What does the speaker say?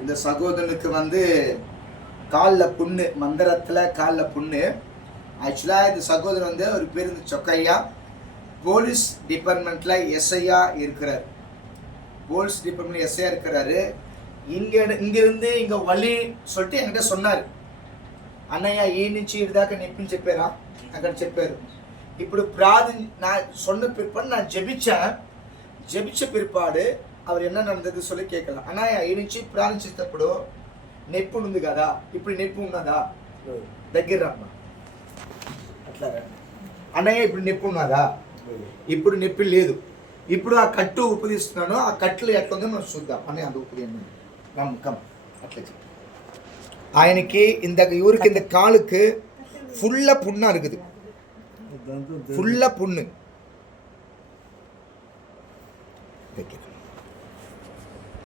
இந்த சகோதரனுக்கு வந்து காலில் புண்ணு, மந்திரத்தில் காலில் புண்ணு. ஆக்சுவலாக இந்த சகோதரன் வந்து ஒரு பேர் இந்த சொக்கையா போலீஸ் டிபார்ட்மெண்ட்டில் எஸ்ஐயா இருக்கிறார். போலீஸ் டிபார்ட்மெண்ட் எஸ்ஐயா இருக்கிறாரு. இங்கிருந்து இங்கே வழி சொல்லிட்டு என்கிட்ட சொன்னார். అన్నయ్య ఈ నుంచి ఇటు దాకా నొప్పిని చెప్పారా అక్కడ చెప్పారు. ఇప్పుడు నా சொன்ன பிற்பாடு நான் ஜெபிச்ச பிற்பாடு அவர் என்ன நடந்தது சொல்லி கேட்கலாம். అన్నయ్య ఈ నుంచి ప్రార్థించేటప్పుడు నొప్పి ఉంది కదా, ఇప్పుడు నొప్పి ఉన్నదా? దగ్గర రమ్మా, అట్లా రండి. అన్నయ్య ఇప్పుడు నొప్పి ఉన్నదా? ఇప్పుడు నొప్పి లేదు. ఇప్పుడు ఆ కట్టు ఉపదిస్తున్నాను, ఆ కట్లు ఎట్లా ఉందో మనం చూద్దాం అని అది ఉపదేశం. నమ్మకం అట్లా చెప్పి ఆయనకి இவருக்கு இந்த காலுக்கு ஃபுல்லாக புண்ணாக இருக்குது, ஃபுல்லாக புண்ணு வைக்கிறேன்.